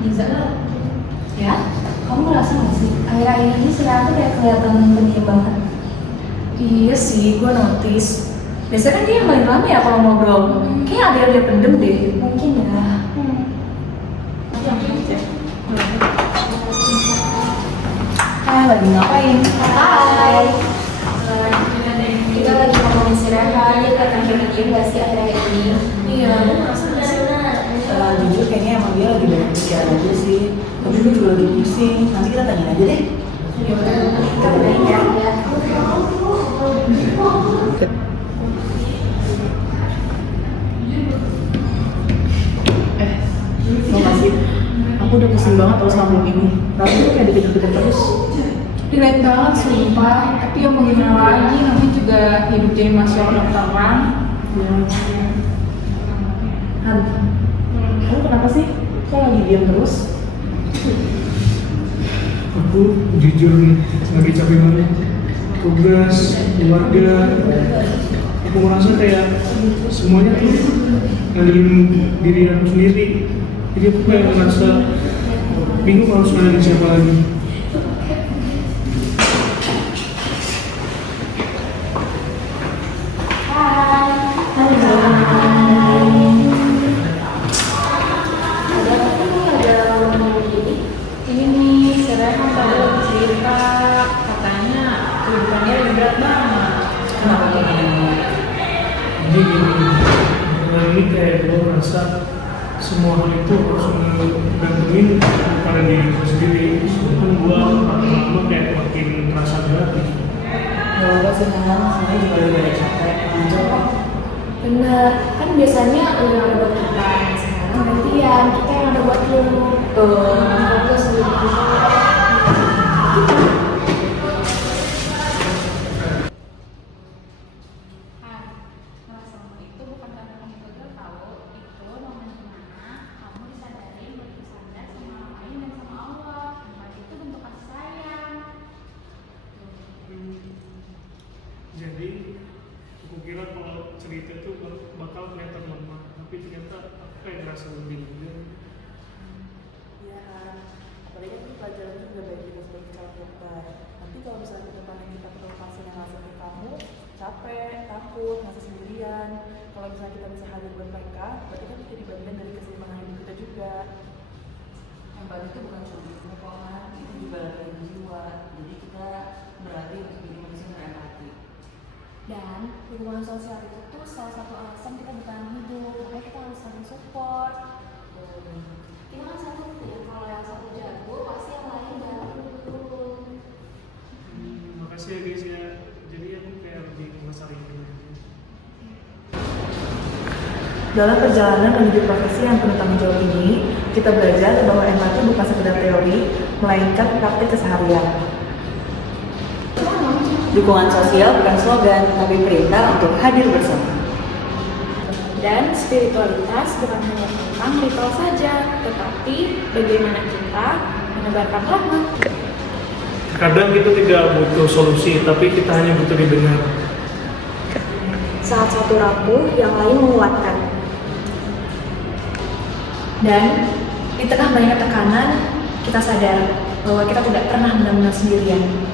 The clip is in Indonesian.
Bisa lah. Ya, kamu ngerasa gak sih? Akhir-akhir ini si Rara tuh kayak kelihatan pendiam banget. Iya sih, gue notice. Biasanya kan dia yang paling rame ya kalau ngobrol. Kayaknya ada yang dia pendem deh. Mungkin ya. Hai, lagi ngapain? Hai. Kita lagi ngomongin si Rara, dia kelihatan kayak pendiam gak sih akhir-akhir ini? Iya, lu ngerasa gak sih? Jujur kayaknya emang dia lagi banyak pikiran aja sih. Tapi gue juga lagi pusing. Nanti kita tanya aja deh. Ya udah, kita bedain ya. Makasih. Aku udah pusing banget tau sama ini. Tapi tuh kayak dikejar-kejar terus. Relate banget sumpah, tapi ya mau gimana lagi, namanya juga hidup jadi mahasiswa kedokteran. Han, kamu kenapa sih? Kok lagi diam terus? Aku jujur nih, lagi capek banget. Tugas, keluarga, aku merasa kayak semuanya tuh ngandelin diri aku sendiri. Jadi aku kayak merasa bingung harus ngandelin siapa lagi. Ini nih, Serena tadi lagi cerita, katanya kehidupannya lebih berat banget. Kenapa tuh? Jadi gini, ini kayak gue merasa semua hal itu harus menggantungin pada diri gue sendiri. Sedangkan gue lama-lama kayak makin merasa berat gitu. Gak apa sih Han, semuanya juga lagi banyak capek. Lanjut kok. Bener, kan biasanya lu yang ada buat kita. Sekarang gantian, kita yang ada buat lu. Fokus lu. Merasa itu bukan karena kamu gagal tahu, itu momen dimana kamu disadari buat bersandar sama orang lain dan sama Allah. Dan itu bentuk kasih sayang. Jadi aku kira kalau cerita itu bakal kelihatan lemah, tapi ternyata aku kayak ngerasa lebih juga. Iya Han, apalagi kan pelajaran itu juga baik kita sebagai calon dokter. Nanti kalau misalnya ke depannya kita ketemu pasien yang nggak seperti kamu, capek, takut, ngerasa sendirian. Kalau misalnya kita bisa hadir buat mereka, berarti kan jadi bagian dari keseimbangan hidup kita juga. Empati itu bukan cuma di pengetahuan, itu juga latihan jiwa. Jadi kita berlatih untuk jadi manusia yang berempati. Dan hubungan sosial itu tuh salah satu alasan kita bertahan hidup. Makanya kita harus saling support. Kita kan satu tim, kalau yang satu jago, pasti yang lain jago. Makasih ya guys ya. Jadi aku kayak lebih ngesaring ini. Dalam perjalanan menuju profesi yang penuh tanggung jawab ini, kita belajar bahwa empati bukan sekedar teori, melainkan praktik keseharian. Dukungan sosial bukan slogan, tapi perintah untuk hadir bersama. Dan spiritualitas bukan hanya tentang ritual saja, tetapi bagaimana kita menebarkan rahmat. Kadang kita tidak butuh solusi, tapi kita hanya butuh didengar. Saat satu rapuh, yang lain menguatkan. Dan di tengah banyak tekanan, kita sadar bahwa kita tidak pernah benar-benar sendirian.